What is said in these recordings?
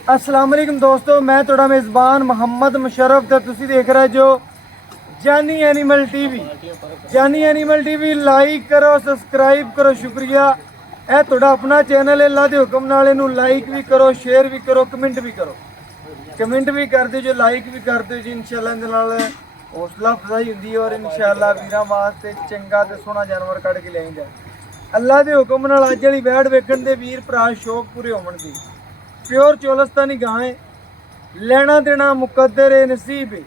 अस्सलाम वालेकुम दोस्तों, मैं थोड़ा मेज़बान मोहम्मद मुशर्रफ ते तुसी देख रहे जो जानी एनिमल टीवी। जानी एनिमल टीवी लाइक करो, सब्सक्राइब करो, शुक्रिया। ਇਹ ਤੁਹਾਡਾ ਆਪਣਾ ਚੈਨਲ ਹੈ, ਅੱਲਾ ਦੇ ਹੁਕਮ ਨਾਲ ਇਹਨੂੰ ਲਾਈਕ ਵੀ ਕਰੋ, ਸ਼ੇਅਰ ਵੀ ਕਰੋ, ਕਮੈਂਟ ਵੀ ਕਰੋ। ਕਮੈਂਟ ਵੀ ਕਰਦੇ ਜੋ, ਲਾਈਕ ਵੀ ਕਰਦੇ ਜੀ। ਇਨਸ਼ਾਅੱਲਾ ਇਹਦੇ ਨਾਲ ਹੌਸਲਾ ਅਫਜ਼ਾਈ ਹੁੰਦੀ ਹੈ ਔਰ ਇਨਸ਼ਾਅੱਲਾ ਵੀਰਾਂ ਵਾਸਤੇ ਚੰਗਾ ਤੇ ਸੋਹਣਾ ਜਾਨਵਰ ਕੱਢ ਕੇ ਲਿਆਈਦਾ। ਅੱਲਾ ਦੇ ਹੁਕਮ ਨਾਲ ਅੱਜ ਵਾਲੀ ਵੈੜ ਵੇਖਣ ਦੇ ਵੀਰ ਭਰਾ ਸ਼ੌਕ ਪੂਰੇ ਹੋਣਗੇ। प्योर चोलस्तानी गां है, लेना देना मुकद्दर है, नसीब है।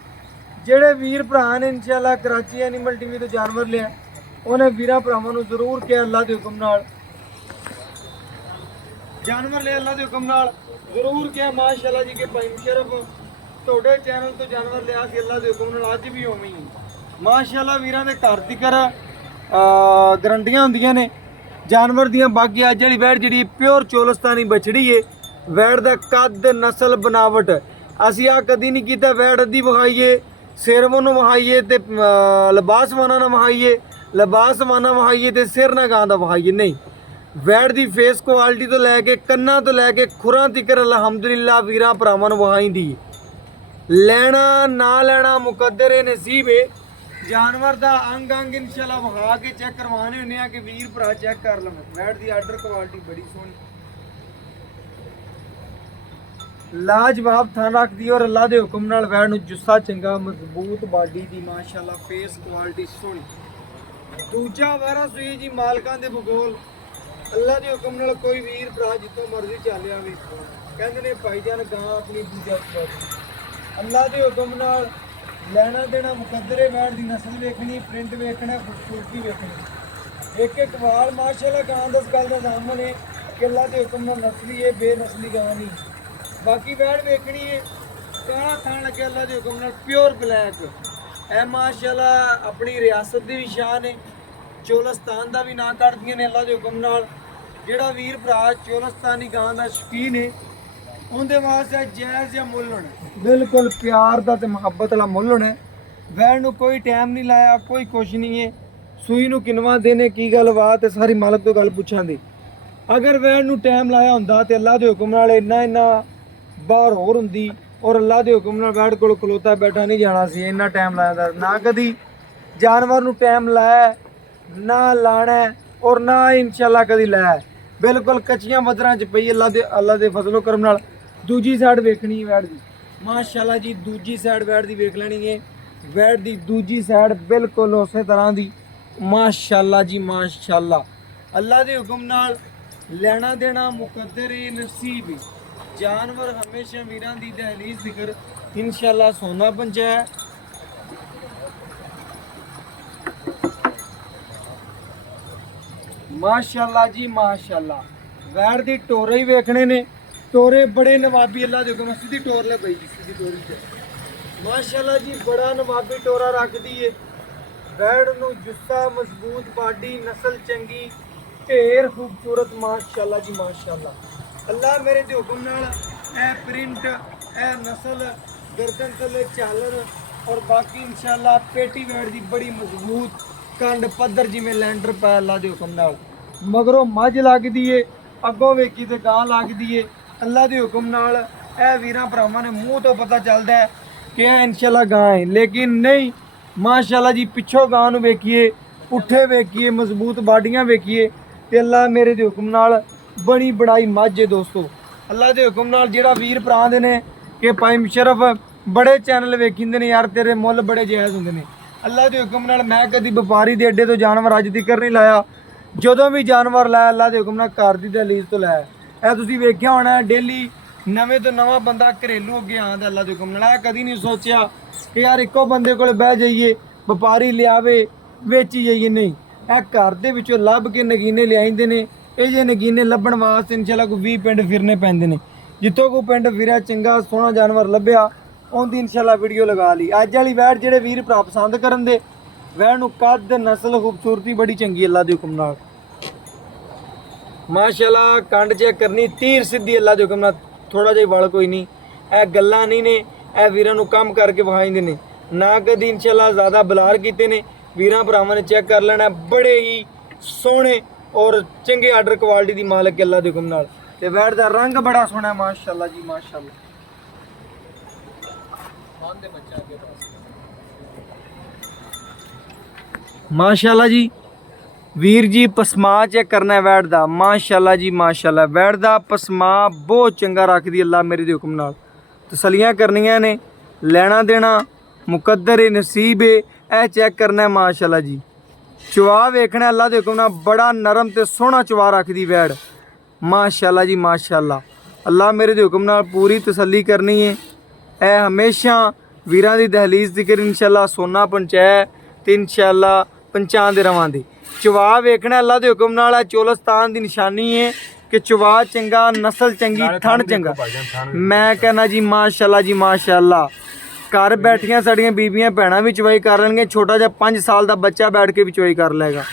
जेड़े वीर भरा ने इंशाअल्लाह कराची एनिमल टीवी तो जानवर लिया, उन्हें वीर भरावां नूं जरूर कहा अल्लाह के हुक्म नाल जानवर लिया, अल्लाह के हुक्म नाल जरूर कहा माशाअल्लाह जी के भाई मुशर्रफ तुहाडे चैनल तो जानवर लिया सी अल्लाह के हुक्म नाल। अज भी उवें ही माशाअल्लाह वीरां दे घर तिकर गारंटियां हुंदियां ने जानवर दियां। बाकी अज वाली वैड़ जिहड़ी प्योर चोलस्तानी बछड़ी है, वैड़ का कद नस्ल बनावट असी आ कदी नहीं किया। वैड़ अद्धी विखाईए, सिरवों विखाईए तो लिबासवाना ना विखाईए, लिबासवाना विखाईए तो सिर ना गां का विखाईए, नहीं। वैड़ की फेस क्वालिटी तो लैके कन्ना तो लैके खुरां तिकर अलहमदुलिल्लाह वीरां भरावां नूं विखाई दी। लैना ना लैना मुकद्दर है, नसीब है। जानवर का अंग अंग इंशाअल्लाह विखा के चेक करवाने हुंदे आ कि वीर भरा चेक कर लवन। वैड़ की आर्डर क्वालिटी बड़ी सोहनी लाजवाब थान रखती है और अल्लाह के हुक्म नाल वैड़ नूं जुस्सा चंगा, मजबूत बाडी दी माशाअल्लाह फेस क्वालिटी सोहनी। दूजा वारा सुई जी मालकां दे भूगोल अल्लाह के हुक्म नाल कोई वीर भरा जितों मर्जी चल आवे कहंदे ने भाईजान गां अपनी दूजा अल्लाह के हुक्म नाल लैना देना मुकद्दरे। वैड़ दी नस्ल वेखनी, प्रिंट वेखना, खूबसूरती वेखनी। एक एक वाल माशाअल्लाह गां दा इस गल दा जामन है कि अल्लाह के हुक्म नाल नस्ली है, बेनस्ली गां नहीं। बाकी वैड़ वेखनी है काला थान लगे अल्लाह के हुक्म नाल प्योर ब्लैक है माशाअल्लाह। अपनी रियासत की भी शान है, चोलस्तान का भी नां करदियां ने अल्लाह के हुक्म नाल। जिहड़ा वीर भरा चोलस्तानी गां का शौकीन है उनके वास्ते जायज़ या मुल होना, बिल्कुल प्यार का तो मुहब्बत वाला मुल होना। वैड़ नूं कोई टाइम नहीं लाया, कोई कुछ नहीं है। सूई नूं किनवा देने की गलबात है, सारी मालक तो गल पुछांगे। अगर वैड़ नूं टाइम लाया हुंदा ते अल्लाह के हुक्म नाल इन्ना बाहर होर हुंदी और अल्लाह के हुक्म नाल वैड़ कोल खलोता बैठा नहीं जाना सी। इन्ना टाइम लाया ना कदी जानवर नूं टाइम लाया ना लाना और ना इंशाअल्लाह कदी लाया। बिल्कुल कच्चियां मदरां च पई अल्लाह दे फजलो करम नाल। दूजी साइड वेखनी है वैड़ दी माशाअल्लाह जी, दूजी साइड वैड़ दी वेख लैनी है। वैड़ दी दूजी साइड बिल्कुल उस तरह दी माशाअल्लाह जी माशाअल्लाह। अल्लाह के हुक्म नाल लेना देना मुकद्दर है, नसीब है। जानवर हमेशा वीरां दी दहलीज दिकर इंशाअल्लाह सोना पंचा है। माशाअल्लाह जी माशाअल्लाह। वैड़ दी टोरे ही वेखने ने, टोरे बड़े नवाबी अल्लाह दे हुक्म सीधी टोर ले पई, सीधी टोरी माशाअल्लाह जी बड़ा नवाबी टोरा रखदी है। वैड़ नूं जुस्सा मजबूत बाडी, नस्ल चंगी, ढेर खूबसूरत माशाअल्लाह जी माशाअल्लाह। अल्लाह मेरे दे हुक्म नाल ए प्रिंट ए नस्ल गर्दन थले झालर और बाकी इंशाअल्लाह पेटी वैड़ दी बड़ी मजबूत कंड पद्धर जिवें लैंडर पाया अल्लाह के हुक्म नाल। मगरों मझ लगदी है, अगों वेखी ते गां लगदी है। अल्लाह के हुक्म नाल ए वीरां भरावां ने मूँह तो पता चलदा है कि इंशाअल्लाह गां है, लेकिन नहीं माशाअल्लाह जी पिछों गां नूं वेखिए, पुट्ठे वेखिए, मजबूत बाडियां वेखिए ते अल्लाह मेरे दे हुक्म नाल बड़ी बड़ाई मझ है दोस्तों। अल्लाह के हुक्म नाल जिहड़ा वीर भरा दे ने कि भाई मुशर्रफ बड़े चैनल वेखिंदे ने यार तेरे मुल बड़े जायज़ हुंदे ने। अल्लाह के हुक्म नाल मैं कदी व्यापारी दे अड्डे तो जानवर अज तक नहीं लाया। जदों भी जानवर लाया अल्लाह के हुक्म नाल घर दी दहलीज तो लाया। ਇਹ ਤੁਸੀਂ ਵੇਖਿਆ होना डेली नवे तो नवा बंदा घरेलू अगे आंदा अल्लाह के हुक्म नाल। कदी नहीं सोचा कि यार इक्को बंदे कोल बह जाइए व्यापारी लियावे वेची जाइए, नहीं। ਇਹ घर दे विचों लभ के नगीने लियाइंदे ने। ਇਹ ਜੇ ਨਗੀਨੇ ਲੱਭਣ ਵਾਸਤੇ ਇਨਸ਼ਾਅੱਲਾ ਕੋਈ 20 ਪਿੰਡ ਫਿਰਨੇ ਪੈਂਦੇ ਨੇ। ਜਿੱਥੋਂ ਕੋਈ ਪਿੰਡ ਫਿਰਿਆ ਚੰਗਾ ਸੋਹਣਾ ਜਾਨਵਰ ਲੱਭਿਆ ਉਹਦੀ ਇਨਸ਼ਾਅੱਲਾ ਵੀਡੀਓ ਲਗਾ ਲਈ। ਅੱਜ ਵਾਲੀ ਵੈੜ ਜਿਹੜੇ ਵੀਰ ਭਰਾ ਪਸੰਦ ਕਰਨ ਦੇ ਵੈੜ ਨੂੰ ਕੱਦ ਨਸਲ ਖੂਬਸੂਰਤੀ ਬੜੀ ਚੰਗੀ ਅੱਲਾ ਦੇ ਹੁਕਮ ਨਾਲ माशाअल्लाह। कंड चेक करनी तीर सीधी अल्लाह के हुक्म नाल, थोड़ा जिहा वल कोई नहीं। ਇਹ ਗੱਲਾਂ नहीं ने, ਇਹ ਵੀਰਾਂ ਨੂੰ ਕੰਮ करके ਵਿਖਾਈਂਦੇ ਨੇ ना कदी इंशाअल्लाह ज़्यादा बलार कीते ने। वीरां भरावां ने चेक कर लेना, बड़े ही सोहने और चंगे आर्डर क्वालिटी की मालक अल्लाह के हुक्म नाल। ते वैट दा रंग बड़ा सोहना है माशाल्लाह जी माशाल्लाह। माशाल्लाह जी वीर जी पसमा चेक करना है वैट दा माशाल्लाह जी माशाल्लाह। वैट दा पसमा बहुत चंगा रखदी अल्लाह मेरे दे हुक्म नाल। तसलियां करनियां ने लेना देना मुकद्दर है नसीब है। ए चेक करना है माशाल्लाह जी। चवा वेखना अल्लाह दे हुक्म नाल बड़ा नरम ते सोहना चवा रखदी वैट माशाल्लाह जी माशाल्लाह। अल्लाह मेरे दे हुक्म नाल पूरी तसल्ली करनी है। ए हमेशा वीरां दी दहलीज जिक्र इंशाल्लाह सोना पंचाए ते इंशाल्लाह पंचांदे रवांदे। चवा वेखना अल्लाह दे हुक्म नाल चोलस्तान दी निशानी है कि चवा चंगा नस्ल चंगी थन चंगा। मैं कहना जी माशाल्लाह जी माशाल्लाह। घर बैठियां साड़ियां बीबियां भैणां भी चवाई कर लेंगे। छोटा जिहा 5 साल का बच्चा बैठ के भी चवाई कर लेगा।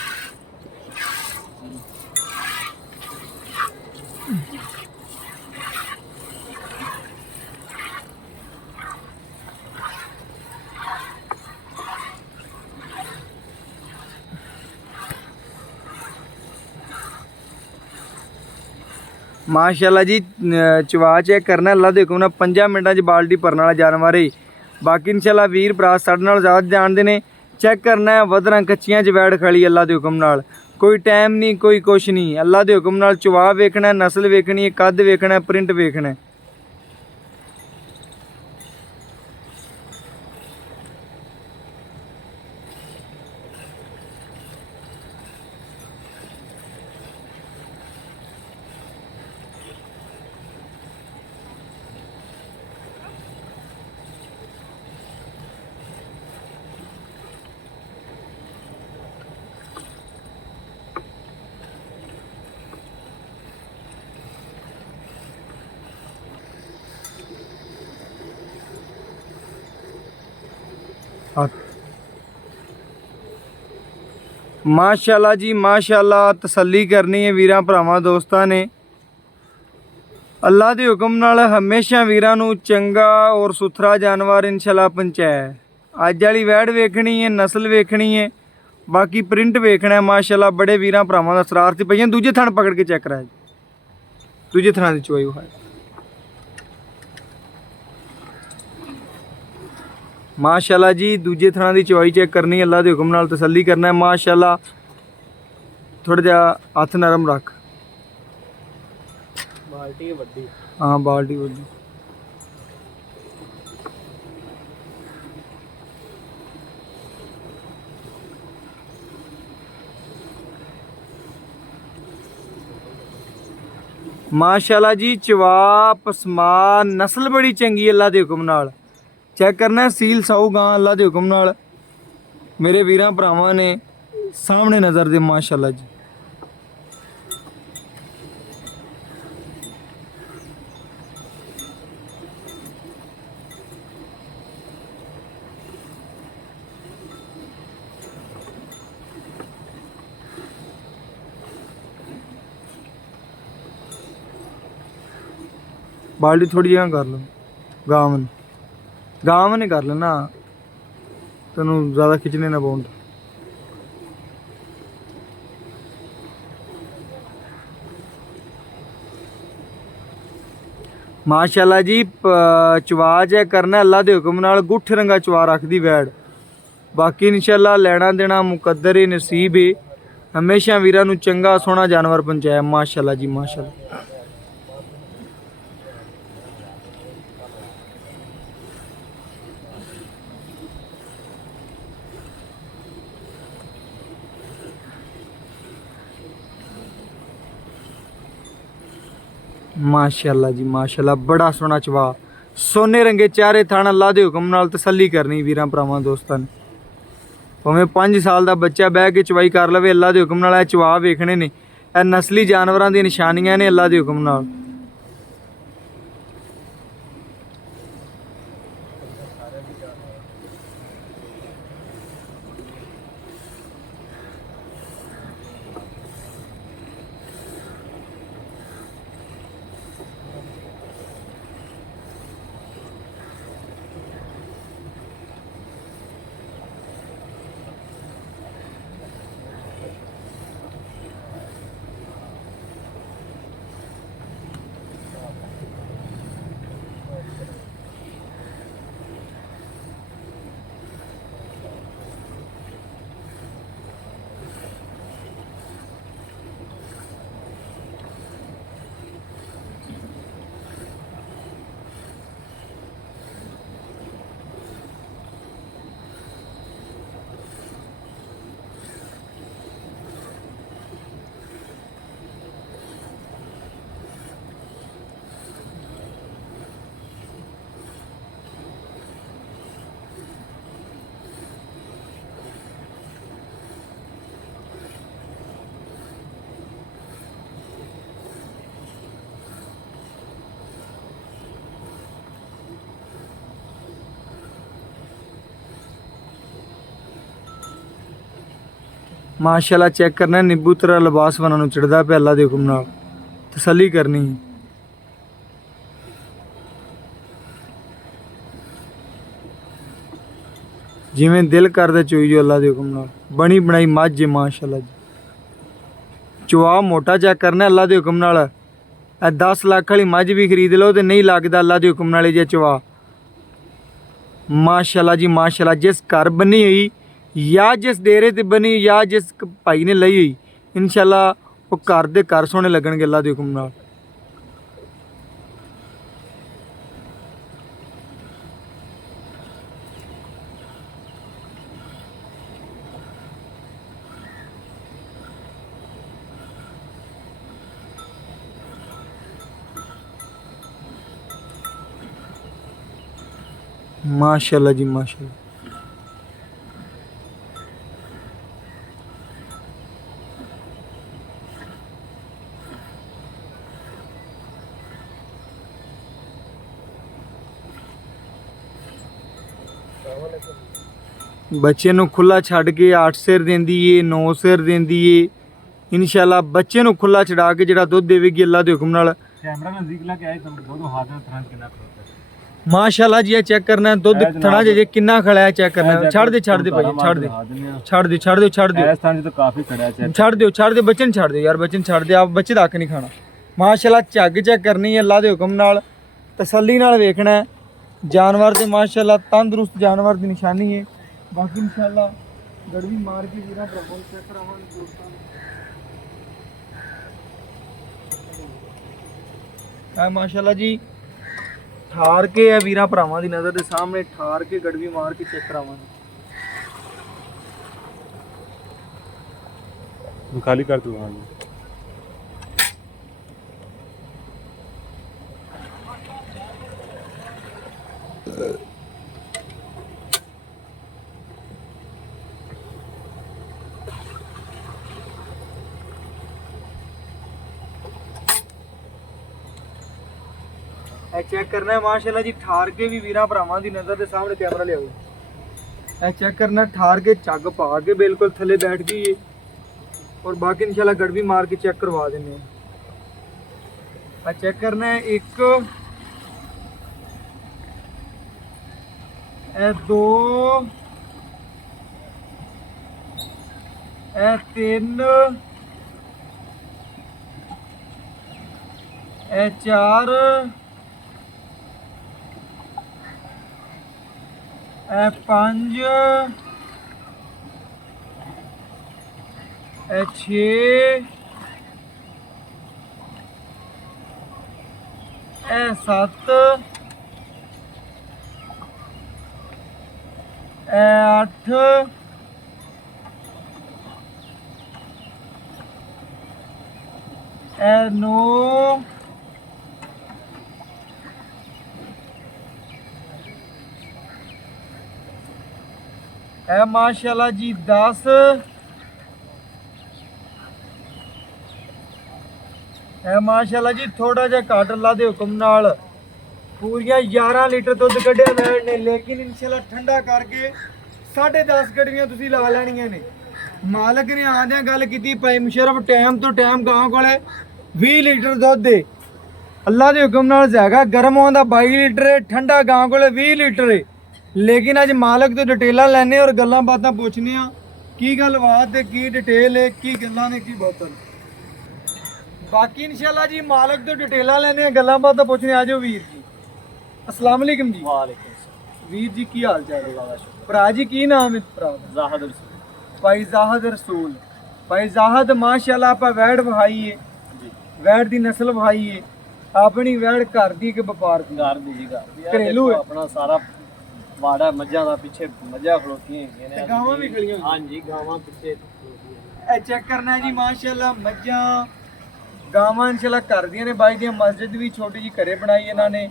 माशाल्लाह जी चवा चेक करना अल्लाह दे हुक्म नाल 5 मिनटां च बाल्टी भरने वाला जानवर है। बाकी इंशाल्लाह वीर भरा साडे नाल ज़्यादा जानते ने। चेक करना है वधना कच्चियां च वैट खड़ी अल्लाह दे हुक्म नाल। कोई टाइम नहीं कोई कुछ नहीं अल्लाह दे हुक्म नाल चवा वेखना नस्ल वेखनी है कद वेखना प्रिंट वेखना। माशाल्लाह जी माशाल्लाह तसल्ली करनी है वीरां भरावां दोस्तां ने। अल्लाह दे हुक्म नाल हमेशा वीरां नूं चंगा और सुथरा जानवर इंशाल्लाह पहुंचाए। अज वाली वैट वेखनी है नस्ल वेखनी है बाकी प्रिंट वेखना है माशाल्लाह। बड़े वीरां भरावां दा सरारती पईयां। दूजे थण पकड़ के चेक करा दूजे थणा दी चोई है माशाल्लाह जी। दूजे थणा दी चवाई चेक करनी अल्लाह दे हुक्म नाल तसल्ली करना है माशाल्लाह। थोड़ा जिहा हथ नरम रख बाल्टी वड्डी। हाँ बाल्टी वड्डी। माशाल्लाह जी चवा पसमा नस्ल बड़ी चंगी अल्लाह दे हुक्म नाल। चेक करना है सील साऊ गां अल्लाह दे हुक्म नाल मेरे वीरां भरावां ने सामने नज़र दे माशाल्लाह जी। बाल्टी थोड़ी जगह कर लो गावन गावन ही कर लेना तेनों ज़्यादा खिंचने ना पौन। माशाल्लाह जी चवा चेक करना अल्लाह दे हुक्म नाल गुठ रंगा चवा रखदी वैट। बाकी इंशाल्लाह लेना देना मुकद्दर ही नसीब है। हमेशा वीरां नूं चंगा सोहना जानवर पहुंचाया माशाल्लाह जी माशाल्लाह। माशाल्लाह जी माशाल्लाह बड़ा सोहना चवा सोने रंगे चारे थान अल्लाह दे हुक्म नाल तसल्ली करनी वीरां भरावां दोस्तां ने। भावें 5 साल का बच्चा बह के चवाई कर लवे अल्लाह दे हुक्म नाल चवा वेखने ने। ए नस्ली जानवरां दी निशानियां ने अल्लाह दे हुक्म नाल। माशाल्लाह चेक करना नींबू तरह लिबास बनानू चढ़दा पे अल्लाह दे हुक्म नाल तसल्ली करनी है। जिवें दिल करदा चोई जो अल्लाह दे हुक्म नाल बनी बनाई मझ है माशाल्लाह जी। चुआ मोटा चेक करना अल्लाह दे हुक्म नाल 10 लाख वाली मझ भी खरीद लो तो नहीं लगदा अल्लाह दे हुक्म नाल जे चुआ माशाल्लाह जी माशाल्लाह। जिस घर बनी हुई या जिस डेरे ते बनी या जिस भाई ने लई हुई इंशाल्लाह वो घर दे घर सोने लगणगे अल्लाह दे हुक्म नाल। माशाल्लाह जी माशाल्लाह। बच्चे नू खुला छड़ के 8 सिर देंदी है 9 सिर देंदी है इंशाल्लाह। बच्चे नू खुला छड़ा के जिहड़ा दुध देवेगी अल्लाह दे हुक्म नाल। कैमरा नजदीक लेके आए तो दोनों हाथ में थ्रांज कितना माशाल्लाह जी। ये चेक करना है दुध थड़ा जे कितना खड़ा है चेक करना है। छड़ दे भाई छड़ दे तो काफी खड़ा है। छड़ दे बच्चे छड़ दे यार बच्चे छड़ दे। आप बच्चे दा हक नहीं खाना माशाल्लाह। झग चेक करनी है अल्लाह दे हुक्म नाल तसल्ली नाल वेखना है जानवर ते माशाल्लाह तंदुरुस्त जानवर की निशानी है। बाकी इंशाल्लाह गड़वी मार के पूरा प्रबंध चेक करावांगे दोस्तों। माशाल्लाह जी ठार के है वीरा भरावां दी नज़र के सामने ठार के गड़वी मार के चेक करावांगे। खाली कर दूँ हाँ चेक करना है माशाल्लाह जी ठार के भी वीरा भरावां दी नज़र के सामने कैमरा ले आओ। चेक करना ठार के झग पा के बिल्कुल थले बैठ गई है और बाकी इंशाल्लाह गड़वी मार के चेक करवा देने हैं। चेक करना है 1 2 3 4 5 6 7 8 9 है माशाल्लाह जी 10 है माशाल्लाह जी। थोड़ा जा घट अल्लाह दे हुक्म नाल पूरियां 11 लीटर दुध कढ़िया वैड़ ने लेकिन इंशाल्लाह ठंडा करके 10.5 गड़वियां तुसी ला लैनियां ने। मालक ने आंदियां गल कीती भाई मुशर्रफ टाइम तो टाइम गांव कोले 20 लीटर दुध दे अल्लाह दे हुक्म नाल जाएगा गर्म होंदा 22 लीटर है ठंडा गांव कोले 20 लीटर है। लेकिन अज मालक तो डिटेल लैने और गल्लां बातां पुछने की गलबात है की डिटेल है की गल्लां ने की बोतल। बाकी इंशाल्लाह जी मालक तो डिटेल लैने गल्लां बातां पुछने आ जाओ वीर जी। अस्सलाम वालेकुम जी। वालेकुम वीर जी की हाल चाल है भरा जी की नाम है भरा जाहिद रसूल भाई जाहिद रसूल भाई जाहिद माशाल्लाह आप वैड़ वहाई है वैड़ दी नस्ल वहाई है अपनी वैड़ घर दी के व्यापार दी घरेलू है अपना सारा वाड़ा मज्जां दा पिछे मज्जां खलोतियां हैगियां ने गावां भी खड़ियां हां जी गावां पिछे ए चेक करना है जी माशाल्लाह मज्जां गावां इंशाल्लाह घर दियां ने बाई दी मस्जिद भी छोटी जी घरे बनाई इन्हां ने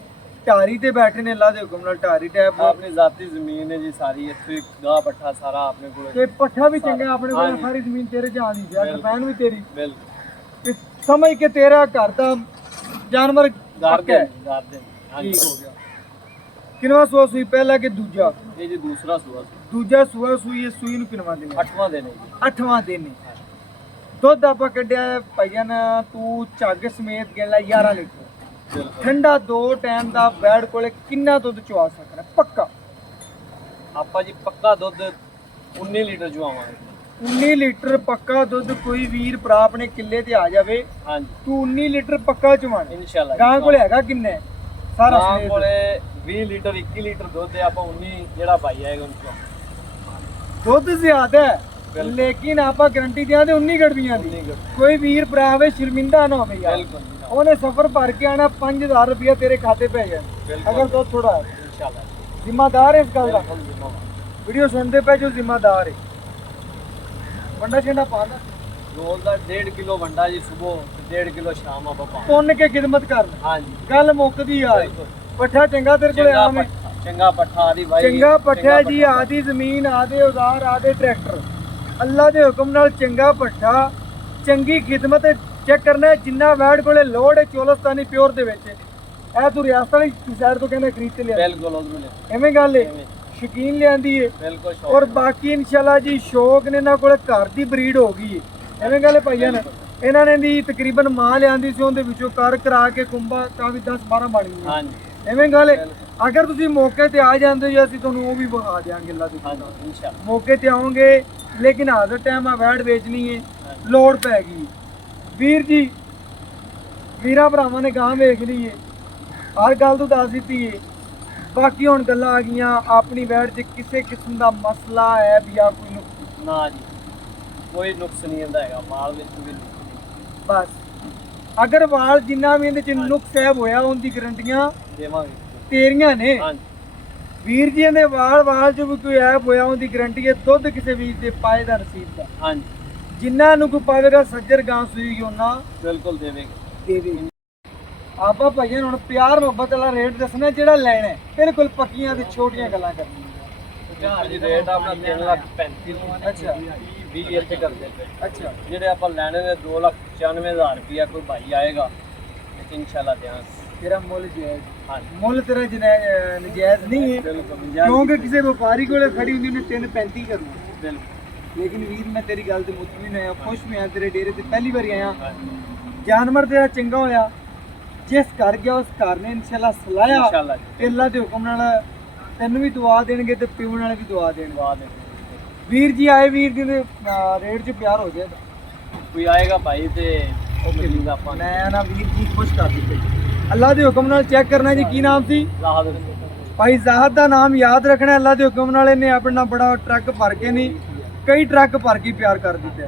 ढारी ते बैठे ने अल्लाह दे हुक्म नाल ढारी टैप अपनी जाती जमीन है जी सारी इत्थे गाह पट्ठा सारा अपने कोल ते पट्ठा भी चंगा अपने कोल सारी जमीन तेरे च आनी है कफैन भी तेरी बिल्कुल समझ के तेरा घर दा जानवर घर दे ठीक हो गया। ਕਿੰਨਵਾ ਸੂਆ ਸੂਈ ਪਹਿਲਾ ਕਿ ਦੂਜਾ? ਇਹ ਜੀ ਦੂਸਰਾ ਸੂਆ ਦੂਜਾ ਸੂਆ ਸੂਈ ਹੈ। ਸੂਈ ਨੂੰ ਕਿੰਨਵਾ ਦਿਨ? 8ਵਾਂ ਦਿਨ ਹੈ ਜੀ। 8ਵਾਂ ਦਿਨ ਹੈ। ਦੁੱਧ ਆਪਾਂ ਕੱਢਿਆ ਹੈ ਭਾਈਆਂ ਤੂੰ ਝੱਗ ਸਮੇਤ ਗਿਣ ਲੈ 11 ਲੀਟਰ। ਬਿਲਕੁਲ ਠੰਡਾ 2 ਟਾਈਮ ਦਾ ਬੈੜ ਕੋਲੇ ਕਿੰਨਾ ਦੁੱਧ ਚਵਾ ਸਕਦਾ ਪੱਕਾ? ਆਪਾਂ ਜੀ ਪੱਕਾ ਦੁੱਧ 19 ਲੀਟਰ ਚਵਾਵਾਂਗੇ। 19 ਲੀਟਰ ਪੱਕਾ ਦੁੱਧ। ਕੋਈ ਵੀਰ ਭਰਾ ਆਪਣੇ ਕਿੱਲੇ ਤੇ ਆ ਜਾਵੇ, ਹਾਂਜੀ ਤੂੰ 19 ਲੀਟਰ ਪੱਕਾ ਚਵਾਣਾ। ਇਨਸ਼ਾਅੱਲਾ। ਗਾਂ ਕੋਲੇ ਹੈਗਾ ਕਿੰਨੇ ਸਾਰਾ ਗਾਂ ਸਮੇਤ? ਕੋਲੇ 20 ਲੀਟਰ 21 ਲੀਟਰ ਦੁੱਧ ਹੈ। ਆਪਾਂ 19 ਜਿਹੜਾ ਭਾਈ ਆਏਗਾ ਉਹਨੂੰ ਦੁੱਧ ਜ਼ਿਆਦਾ ਹੈ ਬਿਲਕੁਲ। ਲੇਕਿਨ ਆਪਾਂ ਗਰੰਟੀ ਦਿਆਂ ਤੇ 19 ਗੜਵੀਆਂ ਦੀ। 19 ਕੋਈ ਵੀਰ ਭਰਾ ਆਵੇ ਸ਼ਰਮਿੰਦਾ ਨਾ ਹੋਵੇ ਯਾਰ। ਬਿਲਕੁਲ ਜੀ, ਹਾਂ। ਉਹਨੇ ਸਫਰ ਭਰ ਕੇ ਆਣਾ 5000 ਰੁਪਇਆ ਤੇਰੇ ਖਾਤੇ ਪੈ ਜਾਣ ਬਿਲਕੁਲ। ਅਗਰ ਦੁੱਧ ਥੋੜਾ ਹੈ। ਇਨਸ਼ਾਅੱਲਾ ਜ਼ਿੰਮੇਦਾਰ ਹੈ ਇਸ ਗੱਲ ਦਾ। ਬਿਲਕੁਲ ਜ਼ਿੰਮੇਵਾਰ। ਵੀਡੀਓ ਸੁਣਦੇ ਪਏ ਜੋ ਜ਼ਿੰਮੇਦਾਰ ਹੈ। ਵੰਡਾ ਛੰਡਾ ਪਾਦਾ ਰੋਜ਼ ਦਾ 1.5 ਕਿਲੋ ਵੰਡਾ ਜੀ ਸਵੇਰ ਤੇ 1.5 ਕਿਲੋ ਸ਼ਾਮ ਆਪਾਂ ਪਾ। ਪੁੰਨ ਕੇ ਖਿਦਮਤ ਕਰਨਾ। ਹਾਂਜੀ ਗੱਲ ਮੁੱਕਦੀ ਯਾਰ। ਬਿਲਕੁਲ। ਪੱਠਾ ਚੰਗਾ ਤੇਰੇ ਕੋਲੇ ਚੰਗਾ ਆਵੇਂ ਚੰਗਾ ਪੱਠਾ ਆਦੀ ਭਾਈ। ਚੰਗਾ ਪੱਠਾ ਜੀ। ਪੱਠਾ। ਆਦੀ ਜ਼ਮੀਨ, ਆਦੇ ਔਜ਼ਾਰ, ਆਦੇ ਟਰੈਕਟਰ। ਅੱਲਾ ਦੇ ਹੁਕਮ ਨਾਲ ਚੰਗਾ ਪੱਠਾ, ਚੰਗੀ ਖਿਦਮਤ ਚੈੱਕ ਕਰਨਾ। ਜਿੰਨਾ ਵੈੜ ਕੋਲੇ ਲੋੜ ਹੈ ਚੋਲਸਤਾਨੀ ਪਿਓਰ ਦੇ ਵਿੱਚ ਇਹ ਤੂੰ ਰਿਆਸਤ ਵਾਲੀ ਸਾਈਡ ਤੋਂ ਕਹਿੰਦਾ ਖਰੀਦ ਤੇ ਲਿਆ। ਬਿਲਕੁਲ ਉਹਨੂੰ ਲੈ ਐਵੇਂ ਗੱਲ ਹੈ। ਐਵੇਂ। ਸ਼ੌਕੀਨ ਲਿਆਂਦੀ ਹੈ। ਬਿਲਕੁਲ ਸ਼ੌਕ ਔਰ ਬਾਕੀ ਇਨਸ਼ਾਅੱਲਾ ਜੀ ਸ਼ੌਕ ਨੇ ਇਹਨਾਂ ਕੋਲੇ ਘਰ ਦੀ ਬਰੀਡ ਹੋ ਗਈ ਹੈ। ਐਵੇਂ ਗੱਲ ਹੈ ਭਾਈਆਂ ਨੇ। ਇਹਨਾਂ ਨੇ ਦੀ ਤਕਰੀਬਨ ਮਾਂ ਲਿਆਂਦੀ ਸੀ, ਉਹਦੇ ਵਿੱਚੋਂ ਕਰ ਕਰਾ ਕੇ ਕੁੰਭਾ ਕਾਫੀ 10-12 ਬਣ ਗਈਆਂ। ਹਾਂਜੀ ਐਵੇਂ ਗੱਲ ਹੈ। ਬਿਲਕੁਲ। ਅਗਰ ਤੁਸੀਂ ਮੌਕੇ ਤੇ ਆ ਜਾਂਦੇ ਹੋ ਅਸੀਂ ਤੁਹਾਨੂੰ ਉਹ ਵੀ ਵਿਖਾ ਦਿਆਂਗੇ। ਅੱਲਾ ਦੀ ਹਾਂਜੀ ਇਨਸ਼ਾਅੱਲਾ। ਮੌਕੇ ਤੇ ਆਉਂਗੇ ਲੇਕਿਨ ਹਾਜ਼ਰ ਟਾਈਮ ਆ ਵੈੜ ਵੇਚਣੀ ਹੈ, ਲੋੜ ਪੈ ਗਈ। ਵੀਰ ਜੀ ਵੀਰਾਂ ਭਰਾਵਾਂ ਨੇ ਗਾਂ ਵੇਚ ਲਈ ਹੈ, ਹਰ ਗੱਲ ਤੋਂ ਦੱਸ ਦਿੱਤੀ ਹੈ। ਬਾਕੀ ਹੁਣ ਗੱਲਾਂ ਆ ਗਈਆਂ ਆਪਣੀ ਵੈੜ 'ਚ ਕਿਸੇ ਕਿਸਮ ਦਾ ਮਸਲਾ ਹੈ ਵੀ ਆ ਕੋਈ ਨੁਕਸ? ਨਾ ਜੀ ਕੋਈ ਨੁਕਸ ਨਹੀਂ ਹੁੰਦਾ ਹੈਗਾ ਮਾਲ ਵਿੱਚ ਵੀ ਨੁਕਸ ਨਹੀਂ। ਬਸ ਅਗਰ ਵਾਲ ਜਿੰਨਾ ਵੀ ਇਹਦੇ 'ਚ ਨੁਕਸ ਹੈ ਹੋਇਆ ਉਹਦੀ ਗਰੰਟੀਆਂ ਦੇਵਾਂਗੇ। ਤੇਰੀਆਂ ਨੇ। ਹਾਂਜੀ ਵੀਰ ਜੀ ਦੇ ਵਾਲ 'ਚ ਵੀ ਕੋਈ ਐਪ ਹੋਇਆ ਉਹਦੀ ਗਰੰਟੀ ਹੈ। ਦੁੱਧ ਕਿਸੇ ਵੀਰ ਦੇ ਪਾਏ ਦਾ ਨਸੀਬ ਦਾ। ਹਾਂਜੀ ਜਿੰਨਾ ਨੂੰ ਕੋਈ ਪਾਵੇਗਾ ਸੱਜਰ ਗਾਂ ਸੂਈ ਉਹਨਾਂ ਬਿਲਕੁਲ ਦੇਵੇਗੇ। ਦੇਵੇ। ਆਪਾਂ ਭਾਈਆਂ ਹੁਣ ਪਿਆਰ ਮੁਹੱਬਤ ਵਾਲਾ ਰੇਟ ਦੱਸਣਾ ਜਿਹੜਾ ਲੈਣਾ ਹੈ। ਬਿਲਕੁਲ ਪੱਕੀਆਂ ਤੇ ਛੋਟੀਆਂ ਗੱਲਾਂ ਕਰਨੀਆਂ। ਜੀ ਰੇਟ ਆਪਣਾ 3,35,000। ਅੱਛਾ 20 ਇੱਥੇ ਕਰਦੇ ਪਏ। ਅੱਛਾ ਜਿਹੜੇ ਆਪਾਂ ਲੈਣੇ ਨੇ 2,95,000 ਰੁਪਇਆ ਕੋਈ ਭਾਈ ਆਏਗਾ ਤੇ ਇਨਸ਼ਾਅੱਲਾ ਦਿਆਂਗੇ। ਤੇਰਾ ਮੁੱਲ ਜਾਇਜ਼। ਹਾਂਜੀ ਮੁੱਲ ਤੇਰਾ ਨਜਾਇਜ਼ ਨਹੀਂ ਹੈ ਬਿਲਕੁਲ ਕਿਉਂਕਿ ਕਿਸੇ ਵਪਾਰੀ ਕੋਲੇ ਖੜੀ ਹੁੰਦੀ ਉਹਨੇ 3.35 ਕਰਨਾ। ਬਿਲਕੁਲ। ਲੇਕਿਨ ਵੀਰ ਮੈਂ ਤੇਰੀ ਗੱਲ ਤੇ ਮੁਤਮਿਨ ਆਇਆ, ਖੁਸ਼ ਮੈਂ ਤੇਰੇ ਡੇਰੇ ਤੇ ਪਹਿਲੀ ਵਾਰੀ ਆਇਆ। ਜਾਨਵਰ ਤੇਰਾ ਚੰਗਾ ਹੋਇਆ, ਜਿਸ ਘਰ ਗਿਆ ਉਸ ਘਰ ਨੇ ਇਨਸ਼ਾਅੱਲਾ ਸਲਾਇਆ। ਇਨਸ਼ਾਅੱਲਾ ਜੀ ਤੇ ਅੱਲਾ ਦੇ ਹੁਕਮ ਨਾਲ ਤੈਨੂੰ ਵੀ ਦੁਆ ਦੇਣਗੇ ਤੇ ਪਿਓ ਨਾਲ ਵੀ ਦੁਆ ਦੇਣਗੇ। ਦਵਾ ਦੇਵਾਂਗੇ। ਵੀਰ ਜੀ ਆਏ ਵੀਰ ਜੀ ਦੇ ਰੇਟ 'ਚ ਪਿਆਰ ਹੋ ਜਾਏਗਾ। ਕੋਈ ਆਏਗਾ ਭਾਈ ਤੇ ਉਹ ਮਿਲੂਗਾ ਆਪਾਂ ਨੂੰ। ਮੈਂ ਨਾ ਵੀਰ ਜੀ ਖੁਸ਼ ਕਰ ਦਿੱਤੇ। ਅੱਲਾ ਦੇ ਹੁਕਮ ਨਾਲ ਚੈੱਕ ਕਰਨਾ ਜੀ ਕੀ ਨਾਮ ਸੀ? ਲਾਹਾ ਦੇ ਭਾਈ ਜ਼ਾਹਦ ਦਾ ਨਾਮ ਯਾਦ ਰੱਖਣਾ। ਅੱਲਾ ਦੇ ਹੁਕਮ ਨਾਲ ਇਹਨੇ ਆਪਣਾ ਬੜਾ ਟਰੱਕ ਭਰ ਕੇ ਨਹੀਂ ਕਈ ਟਰੱਕ ਭਰ ਕੇ ਪਿਆਰ ਕਰ ਦਿੱਤਾ।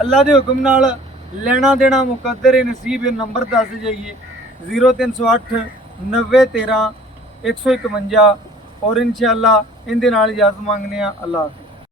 ਅੱਲਾ ਦੇ ਹੁਕਮ ਨਾਲ ਲੈਣਾ ਦੇਣਾ ਮੁਕੱਦਰ ਹੈ ਨਸੀਬ ਹੈ। ਨੰਬਰ ਦੱਸ ਜਾਈਏ 0308 9013 151 ਔਰ ਇਨਸ਼ਾਅੱਲਾ ਇਹਦੇ ਨਾਲ ਇਜਾਜ਼ਤ ਮੰਗਨੇ ਆ। ਅੱਲਾ ਹਾਫਿਜ਼।